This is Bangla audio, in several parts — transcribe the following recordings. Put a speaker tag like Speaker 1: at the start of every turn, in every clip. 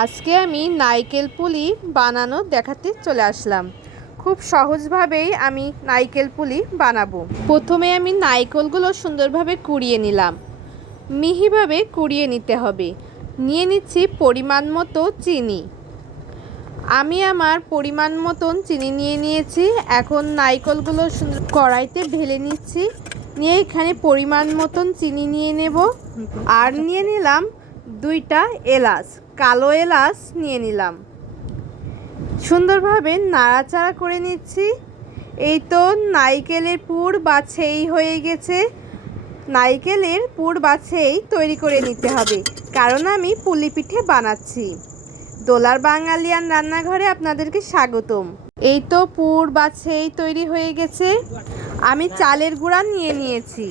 Speaker 1: আজকে আমি নাইকেল পুলি বানানো দেখাতে চলে আসলাম। খুব সহজভাবেই আমি নাইকেল পুলি বানাবো। প্রথমে আমি নাইকলগুলো সুন্দরভাবে কুড়িয়ে নিলাম। মিহিভাবে কুড়িয়ে নিতে হবে। নিয়ে নিচ্ছি পরিমাণ মতো চিনি। আমি আমার পরিমাণ মতন চিনি নিয়ে নিয়েছি। এখন নাইকলগুলো সুন্দর কড়াইতে ঢেলে নিচ্ছি। নিয়ে এখানে পরিমাণ মতন চিনি নিয়ে নেব। আর নিয়ে নিলাম দুইটা এলাচ, কালো এলাচ নিয়ে নিলাম। সুন্দরভাবে নাড়াচাড়া করে নিচ্ছি। এই তো নাইকেলের পুর বাছেই হয়ে গেছে। নাইকেলের পুর বাছেই তৈরি করে নিতে হবে, কারণ আমি পুলি পিঠে বানাচ্ছি। দোলার বাঙালিয়ান রান্নাঘরে আপনাদেরকে স্বাগতম। এই তো পুর বাছেই তৈরি হয়ে গেছে। আমি চালের গুঁড়া নিয়ে নিয়েছি।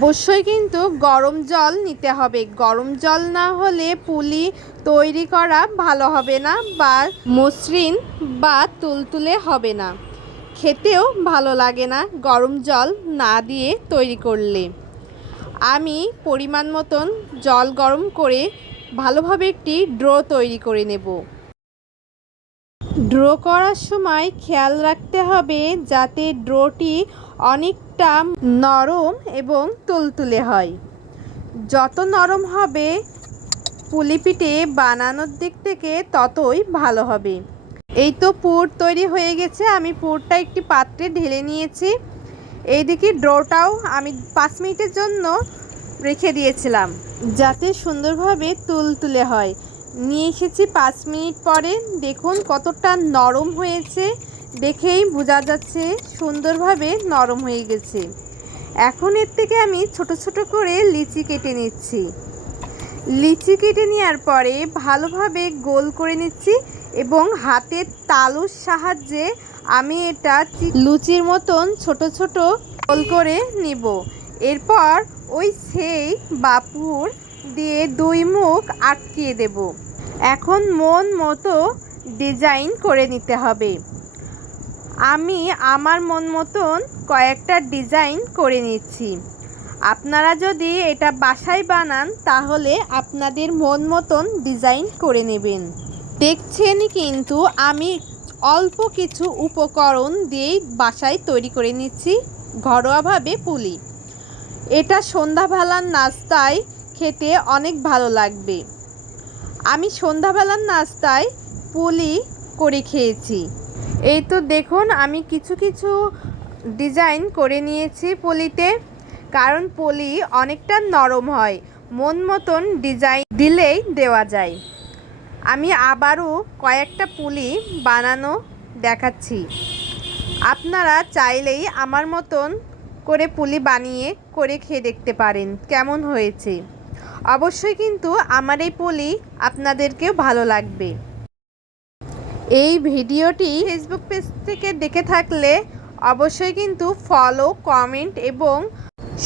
Speaker 1: অবশ্যই কিন্তু গরম জল নিতে হবে। গরম জল না হলে পুলি তৈরি করা ভালো হবে না বা মসৃণ বা তুলতুলে হবে না। খেতেও ভালো লাগে না গরম জল না দিয়ে তৈরি করলে। আমি পরিমাণ মতন জল গরম করে ভালোভাবে একটি ড্র তৈরি করে নেব। ড্র করার সময় খেয়াল রাখতে হবে যাতে ড্রটি অনেকটা নরম এবং তুলতুলে হয়। যত নরম হবে পুলি পিঠে বানানোর দিক থেকে ততই ভালো হবে। এই তো পুর তৈরি হয়ে গেছে। আমি পুরটা একটি পাত্রে ঢেলে নিয়েছি। এইদিকে ড্রটাও আমি পাঁচ মিনিটের জন্য রেখে দিয়েছিলাম যাতে সুন্দরভাবে তুলতুলে হয়। নিয়ে এসেছি পাঁচ মিনিট পরে। দেখুন কতটা নরম হয়েছে। দেখেই বোঝা যাচ্ছে সুন্দরভাবে নরম হয়ে গেছে। এখন এর থেকে আমি ছোট ছোট করে লিচি কেটে নিচ্ছি। লিচি কেটে নেওয়ার পরে ভালোভাবে গোল করে নিচ্ছি এবং হাতের তালুর সাহায্যে আমি এটা লুচির মতন ছোট ছোট গোল করে নিব। এরপর ওই সেই বাপুর দিয়ে দুই মুখ আটকিয়ে দেব। এখন মন মতো ডিজাইন করে নিতে হবে। আমি আমার মন মতন কয়েকটা ডিজাইন করে নিচ্ছি। আপনারা যদি এটা বাসায় বানান, তাহলে আপনাদের মন মতন ডিজাইন করে নেবেন। দেখছেন কিন্তু আমি অল্প কিছু উপকরণ দিয়েই বাসায় তৈরি করে নিচ্ছি, ঘরোয়াভাবে পুলি। এটা সন্ধ্যাবেলার নাস্তায় খেতে অনেক ভালো লাগবে। আমি সন্ধ্যাবেলার নাস্তায় পুলি করে খেয়েছি। এই তো দেখুন, আমি কিছু কিছু ডিজাইন করে নিয়েছি পলিতে, কারণ পলি অনেকটা নরম হয়, মন মতন ডিজাইন দিলেই দেওয়া যায়। আমি আবারও কয়েকটা পুলি বানানো দেখাচ্ছি। আপনারা চাইলেই আমার মতন করে পুলি বানিয়ে করে খেয়ে দেখতে পারেন, কেমন হয়েছে। অবশ্যই কিন্তু আমার এই পুলি আপনাদেরকেও ভালো লাগবে। এই ভিডিওটি ফেসবুক পেজ থেকে দেখে থাকলে অবশ্যই কিন্তু ফলো কমেন্ট এবং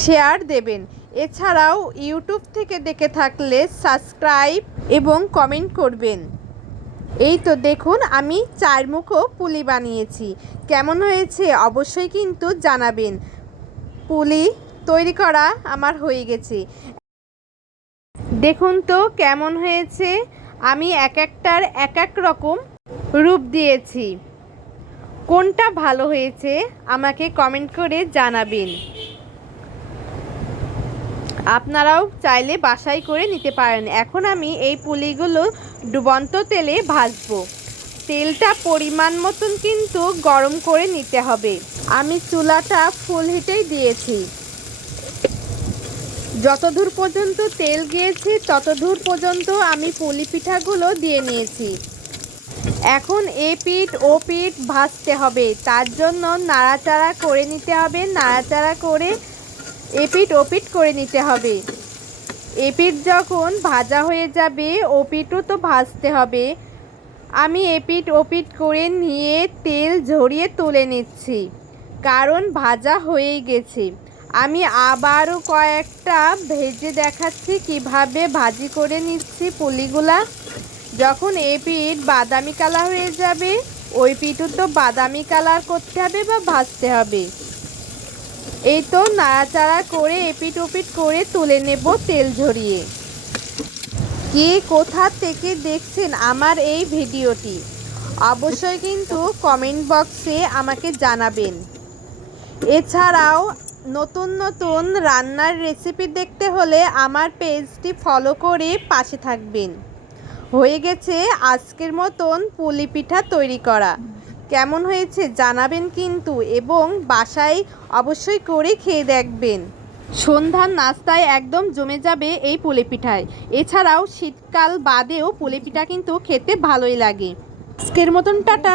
Speaker 1: শেয়ার দেবেন। এছাড়াও ইউটিউব থেকে দেখে থাকলে সাবস্ক্রাইব এবং কমেন্ট করবেন। এই তো দেখুন, আমি চারমুখো পুলি বানিয়েছি। কেমন হয়েছে অবশ্যই কিন্তু জানাবেন। পুলি তৈরি করা আমার হয়ে গেছে। দেখুন তো কেমন হয়েছে। আমি এক একটার এক এক রকম রূপ দিয়েছি। কোনটা ভালো হয়েছে আমাকে কমেন্ট করে জানাবেন। আপনারাও চাইলে বাসাই করে নিতে পারেন। এখন আমি এই পুলিগুলো ডুবন্ত তেলে ভাজবো। তেলটা পরিমাণ মতন কিন্তু গরম করে নিতে হবে। আমি চুলাটা ফুল হিটেই দিয়েছি। যতদূর পর্যন্ত তেল গিয়েছে, ততদূর পর্যন্ত আমি পুলি পিঠাগুলো দিয়ে নিয়েছি। এখন এ পিঠ, ও পিঠ ভাজতে হবে। তার জন্য নাড়াচাড়া করে নিতে হবে, নাড়াচাড়া করে এপিট ওপিট করে নিতে হবে। এপিট যখন ভাজা হয়ে যাবে ওপিটও তো ভাজতে হবে। আমি এপিট ওপিট করে নিয়ে তেল ঝরিয়ে তুলে নিচ্ছি, কারণ ভাজা হয়েই গেছে। আমি আবারও কয়েকটা ভেজে দেখাচ্ছি, কীভাবে ভাজি করে নিচ্ছি পুলিগুলা। যখন এই পিঠ বাদামি কালার হয়ে যাবে, ওই পিঠও তো বাদামি কালার করতে হবে বা ভাজতে হবে। এই তো নাড়াচাড়া করে এপিট ওপিট করে তুলে নেব তেল ঝরিয়ে। কে কোথা থেকে দেখছেন আমার এই ভিডিওটি, অবশ্যই কিন্তু কমেন্ট বক্সে আমাকে জানাবেন। এছাড়াও নতুন নতুন রান্নার রেসিপি দেখতে হলে আমার পেজটি ফলো করে পাশে থাকবেন। হয়ে গেছে আজকের মতন পুলি পিঠা তৈরি করা। কেমন হয়েছে জানাবেন কিন্তু এবং বাসায় অবশ্যই করে খেয়ে দেখবেন। সন্ধ্যার নাস্তায় একদম জমে যাবে এই পুলি পিঠায়। এছাড়াও শীতকাল বাদেও পুলি পিঠা কিন্তু খেতে ভালোই লাগে। আজকের মতন টাটা।